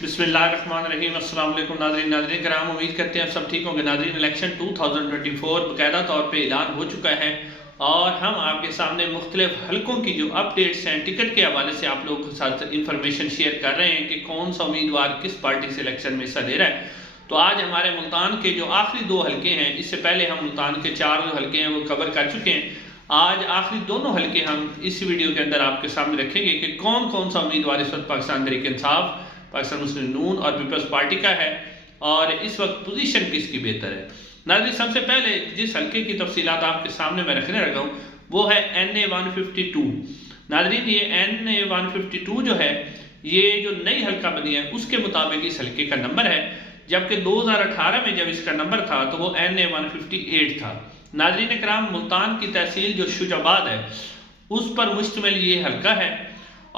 بسم اللہ الرحمن الرحیم۔ السلام علیکم ناظرین کرام، امید کرتے ہیں سب ٹھیک ہوں گے۔ ناظرین، الیکشن 2024 باقاعدہ طور پہ اعلان ہو چکا ہے اور ہم آپ کے سامنے مختلف حلقوں کی جو اپڈیٹس ہیں ٹکٹ کے حوالے سے آپ لوگوں کے ساتھ انفارمیشن شیئر کر رہے ہیں کہ کون سا امیدوار کس پارٹی سے الیکشن میں حصہ لے رہا ہے۔ تو آج ہمارے ملتان کے جو آخری 2 حلقے ہیں، اس سے پہلے ہم ملتان کے 4 جو حلقے ہیں وہ کور کر چکے ہیں۔ آج آخری دونوں حلقے ہم اس ویڈیو کے اندر آپ کے سامنے رکھیں گے کہ کون کون سا امیدوار اس وقت پاکستان تحریک انصاف، پاکستان مسلم نون اور پیپلز پارٹی کا ہے اور اس وقت پوزیشن کس کی بہتر ہے۔ ناظرین، سب سے پہلے جس حلقے کی تفصیلات آپ کے سامنے میں رکھنے لگا ہوں وہ ہے NA 152۔ ناظرین، یہ NA 152 جو ہے، یہ جو نئی حلقہ بنی ہے اس کے مطابق اس حلقے کا نمبر ہے، جبکہ 2018 میں جب اس کا نمبر تھا تو وہ NA 158 تھا۔ ناظرین اکرام، ملتان کی تحصیل جو شجاع آباد ہے اس پر مشتمل یہ حلقہ ہے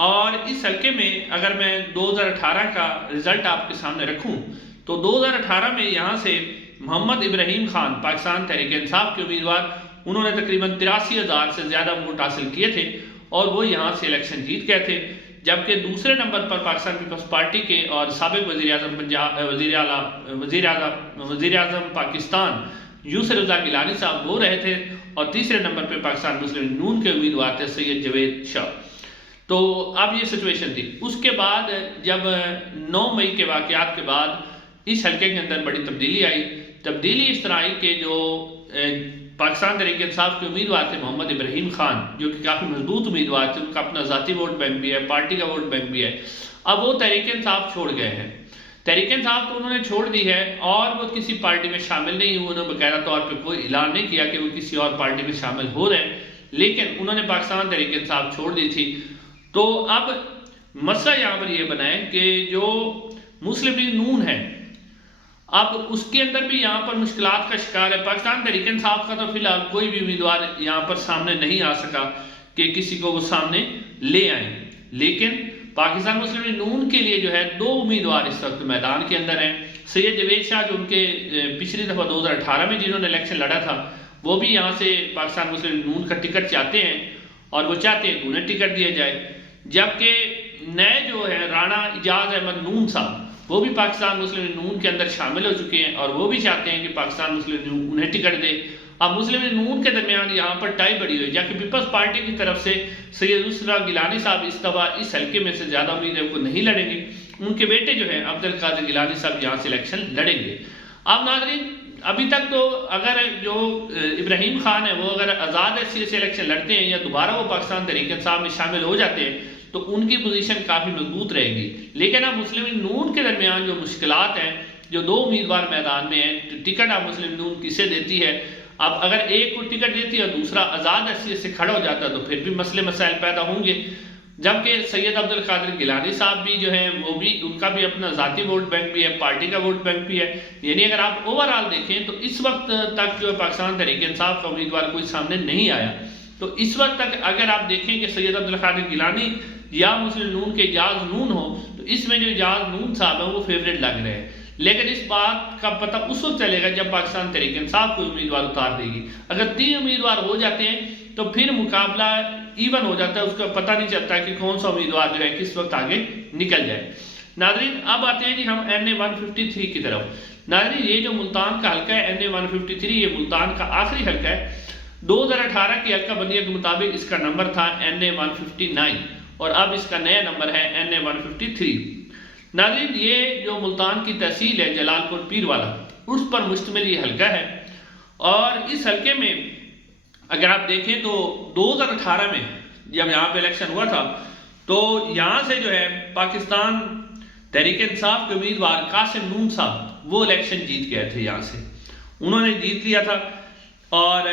اور اس حلقے میں اگر میں 2018 کا رزلٹ آپ کے سامنے رکھوں تو 2018 میں یہاں سے محمد ابراہیم خان پاکستان تحریک انصاف کے امیدوار، انہوں نے تقریباً 83,000 سے زیادہ ووٹ حاصل کیے تھے اور وہ یہاں سے الیکشن جیت گئے تھے۔ جبکہ دوسرے نمبر پر پاکستان پیپلز پارٹی کے اور سابق وزیر اعظم پاکستان یوسر رضا گیلانی صاحب وہ رہے تھے اور تیسرے نمبر پہ پاکستان مسلم نون کے امیدوار تھے سید جاوید شاہ۔ تو اب یہ سچویشن تھی۔ اس کے بعد جب 9 مئی کے واقعات کے بعد اس حلقے کے اندر بڑی تبدیلی آئی۔ تبدیلی اس طرح آئی کہ جو پاکستان تحریک انصاف کے امیدوار تھے محمد ابراہیم خان، جو کہ کافی مضبوط امیدوار تھے، ان کا اپنا ذاتی ووٹ بینک بھی ہے، پارٹی کا ووٹ بینک بھی ہے، اب وہ تحریک انصاف چھوڑ گئے ہیں۔ تحریک انصاف تو انہوں نے چھوڑ دی ہے اور وہ کسی پارٹی میں شامل نہیں ہوئے، انہوں نے باقاعدہ طور پہ کوئی اعلان نہیں کیا کہ وہ کسی اور پارٹی میں شامل ہو رہے ہیں، لیکن انہوں نے پاکستان تحریک انصاف چھوڑ دی تھی۔ تو اب مسئلہ یہاں پر یہ بنا ہے کہ جو مسلم لیگ نون ہے، اب اس کے اندر بھی یہاں پر مشکلات کا شکار ہے۔ پاکستان تحریک انصاف کا تو فی الحال کوئی بھی امیدوار یہاں پر سامنے نہیں آ سکا کہ کسی کو وہ سامنے لے آئیں، لیکن پاکستان مسلم لیگ نون کے لیے جو ہے 2 امیدوار اس وقت میدان کے اندر ہیں۔ سید جاوید شاہ جو ان کے پچھلی دفعہ 2018 میں جنہوں نے الیکشن لڑا تھا، وہ بھی یہاں سے پاکستان مسلم لیگ نون کا ٹکٹ چاہتے ہیں اور وہ چاہتے ہیں کہ انہیں ٹکٹ دیا جائے۔ جبکہ نئے جو ہے رانا اعجاز احمد نون صاحب، وہ بھی پاکستان مسلم لیگ نون کے اندر شامل ہو چکے ہیں اور وہ بھی چاہتے ہیں کہ پاکستان مسلم لیگ نون انہیں ٹکٹ دے۔ اب مسلم لیگ نون کے درمیان یہاں پر ٹائی بڑی ہوئی، جبکہ پیپلز پارٹی کی طرف سے سید یوسر گیلانی صاحب اس دفعہ اس حلقے میں سے زیادہ امید ہے وہ نہیں لڑیں گے، ان کے بیٹے جو ہیں عبدالقادر گیلانی صاحب یہاں سے الیکشن لڑیں گے۔ اب ناظرین، ابھی تک تو اگر جو ابراہیم خان ہے وہ اگر آزاد حیثیت سے الیکشن لڑتے ہیں یا دوبارہ وہ پاکستان تحریک انصاف میں شامل ہو جاتے ہیں تو ان کی پوزیشن کافی مضبوط رہے گی، لیکن اب مسلم لیگ نون کے درمیان جو مشکلات ہیں، جو 2 امیدوار میدان میں ہیں، ٹکٹ اب مسلم نون کسے دیتی ہے؟ اب اگر ایک کو ٹکٹ دیتی ہے اور دوسرا آزاد حیثیت سے کھڑا ہو جاتا ہے تو پھر بھی مسئلے مسائل پیدا ہوں گے۔ جبکہ سید عبدالقادر گیلانی صاحب بھی جو ہیں وہ بھی، ان کا بھی اپنا ذاتی ووٹ بینک بھی ہے، پارٹی کا ووٹ بینک بھی ہے، یعنی اگر آپ اوورآل دیکھیں تو اس وقت تک جو پاکستان تحریک انصاف کا امیدوار کوئی سامنے نہیں آیا۔ تو اس وقت تک اگر آپ دیکھیں کہ سید عبدالقادر گیلانی یا مسلم نون کے اعجاز نون ہو تو اس میں جو اعجاز نون صاحب ہیں وہ فیوریٹ لگ رہے ہیں، لیکن اس بات کا پتہ اس وقت چلے گا جب پاکستان تحریک انصاف کوئی امیدوار اتار دے گی۔ اگر 3 امیدوار ہو جاتے ہیں تو پھر مقابلہ ایون ہو جاتا ہے، اس کا پتہ نہیں چلتا کہ کون سا امیدوار جو ہے کس وقت آگے نکل جائے۔ ناظرین، اب آتے ہیں جی ہم NA 153 کی طرف۔ ناظرین، یہ جو ملتان کا حلقہ ہے NA 153، یہ ملتان کا آخری حلقہ ہے۔ 2018 کی حلقہ بندی کے مطابق اس کا نمبر تھا NA 159 اور اب اس کا نیا نمبر ہے NA 153۔ ناظرین، یہ جو ملتان کی تحصیل ہے جلال پور پیر والا، اس پر مشتمل یہ حلقہ ہے اور اس حلقے میں اگر آپ دیکھیں تو 2018 میں جب یہاں پہ الیکشن ہوا تھا تو یہاں سے جو ہے پاکستان تحریک انصاف کے امیدوار قاسم نون صاحب وہ الیکشن جیت گئے تھے، یہاں سے انہوں نے جیت لیا تھا اور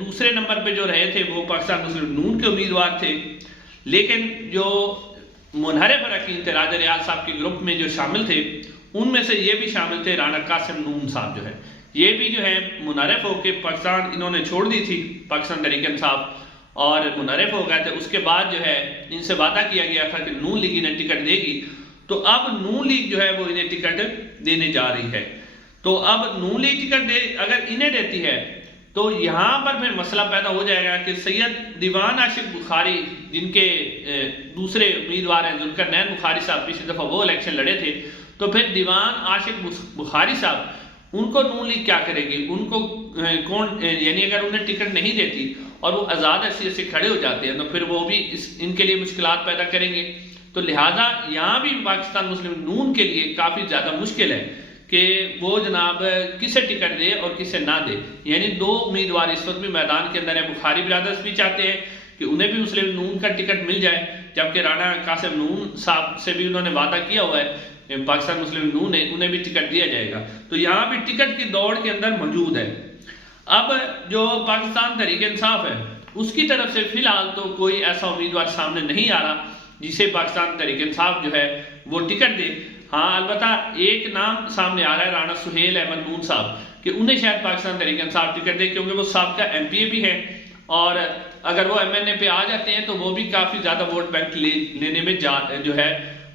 دوسرے نمبر پہ جو رہے تھے وہ پاکستان مسلم نون کے امیدوار تھے، لیکن جو منحرف اراکین تھے راجہ ریاض صاحب کے گروپ میں جو شامل تھے ان میں سے یہ بھی شامل تھے رانا قاسم نون صاحب جو ہے، یہ بھی جو ہے منحرف ہو کے پاکستان انہوں نے چھوڑ دی تھی پاکستان تحریک انصاف اور منحرف ہو گئے تھے۔ اس کے بعد جو ہے ان سے وعدہ کیا گیا تھا کہ نون لیگ انہیں ٹکٹ دے گی، تو اب نون لیگ جو ہے وہ انہیں ٹکٹ دینے جا رہی ہے۔ تو اب نون لیگ ٹکٹ اگر انہیں دیتی ہے تو یہاں پر پھر مسئلہ پیدا ہو جائے گا کہ سید دیوان عاشق بخاری جن کے دوسرے امیدوار ہیں ذوالقرنین بخاری صاحب، پچھلی دفعہ وہ الیکشن لڑے تھے، تو پھر دیوان عاشق بخاری صاحب ان کو نون لیگ کیا کرے گی؟ ان کو کون، یعنی اگر انہیں ٹکٹ نہیں دیتی اور وہ آزاد حیثیت سے کھڑے ہو جاتے ہیں تو پھر وہ بھی ان کے لیے مشکلات پیدا کریں گے۔ تو لہٰذا یہاں بھی پاکستان مسلم نون کے لیے کافی زیادہ مشکل ہے کہ وہ جناب کسے ٹکٹ دے اور کسے نہ دے۔ یعنی دو امیدوار اس وقت بھی میدان کے اندر ہیں، بخاری برادرز بھی چاہتے ہیں کہ انہیں بھی مسلم نون کا ٹکٹ مل جائے، جبکہ رانا قاسم نون صاحب سے بھی انہوں نے وعدہ کیا ہوا ہے پاکستان مسلم نون ہے، انہیں بھی ٹکٹ دیا جائے گا۔ تو یہاں بھی ٹکٹ کی دوڑ کے اندر موجود ہے۔ اب جو پاکستان تحریک انصاف ہے اس کی طرف سے فی الحال تو کوئی ایسا امیدوار سامنے نہیں آ رہا جسے پاکستان تحریک انصاف جو ہے وہ ٹکٹ دے۔ ہاں البتہ ایک نام سامنے آ رہا ہے رانا سہیل احمد نون صاحب کہ انہیں شاید پاکستان تحریک انصاف ٹکٹ دے، کیونکہ وہ سابقہ ایم پی اے بھی ہیں اور اگر وہ ایم این اے پہ آ جاتے ہیں تو وہ بھی کافی زیادہ ووٹ بینک لینے میں جو ہے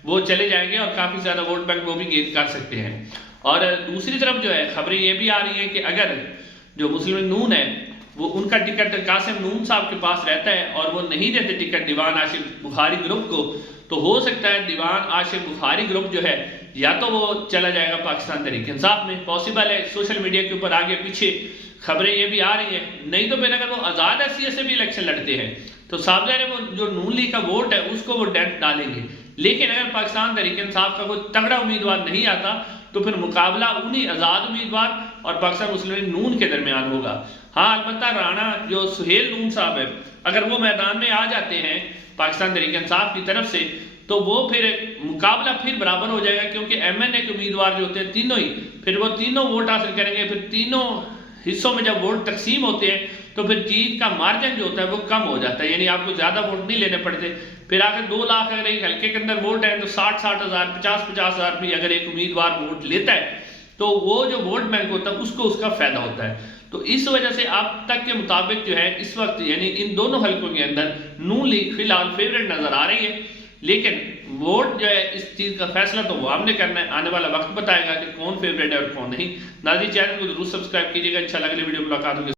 وہ چلے جائیں گے اور کافی زیادہ ووٹ بینک وہ بھی گین کر سکتے ہیں۔ اور دوسری طرف جو ہے خبریں یہ بھی آ رہی ہیں کہ اگر جو مسلم نون ہے وہ ان کا ٹکٹ قاسم نون صاحب کے پاس رہتا ہے اور وہ نہیں دیتے ٹکٹ دیوان عاشق بخاری گروپ کو، تو ہو سکتا ہے دیوان عاشق بخاری گروپ جو ہے یا تو وہ چلا جائے گا پاکستان تحریک انصاف میں، پاسبل ہے، سوشل میڈیا کے اوپر آگے پیچھے خبریں یہ بھی آ رہی ہیں، نہیں تو پھر اگر وہ آزاد حیثیت سے بھی الیکشن لڑتے ہیں تو صاحب ظاہر ہے وہ جو نون لیگ کا ووٹ ہے اس کو وہ ڈینٹ ڈالیں گے۔ لیکن اگر پاکستان تحریک انصاف کا کوئی تگڑا امیدوار نہیں آتا تو پھر مقابلہ انہی آزاد امیدوار اور پاکستان مسلم نون کے درمیان ہوگا۔ ہاں البتہ رانا جو سہیل نون صاحب ہے اگر وہ میدان میں آ جاتے ہیں پاکستان تحریک انصاف کی طرف سے تو وہ پھر مقابلہ پھر برابر ہو جائے گا، کیونکہ ایم این اے کے امیدوار جو ہوتے ہیں تینوں ہی پھر وہ تینوں ووٹ حاصل کریں گے۔ پھر تینوں حصوں میں جب ووٹ تقسیم ہوتے ہیں تو پھر جیت کا مارجن جو ہوتا ہے وہ کم ہو جاتا ہے، یعنی آپ کو زیادہ ووٹ نہیں لینے پڑتے۔ پھر آخر 2 لاکھ اگر ایک حلقے کے اندر ووٹ ہے تو 60 ہزار 50 ہزار بھی اگر ایک امیدوار ووٹ لیتا ہے تو وہ جو ووٹ بینک ہوتا ہے اس کو اس کا فائدہ ہوتا ہے۔ تو اس وجہ سے اب تک کے مطابق جو ہے اس وقت یعنی ان دونوں حلقوں کے اندر نون لیگ فی الحال فیورٹ نظر آ رہی ہے، لیکن ووٹ جو ہے اس چیز کا فیصلہ تو وہ ہم نے کرنا ہے، آنے والا وقت بتائے گا کہ کون فیورٹ ہے اور کون نہیں۔ ناظرین چینل کو ضرور سبسکرائب کیجیے گا، انشاءاللہ اگلی ویڈیو ملاقات ہوگی۔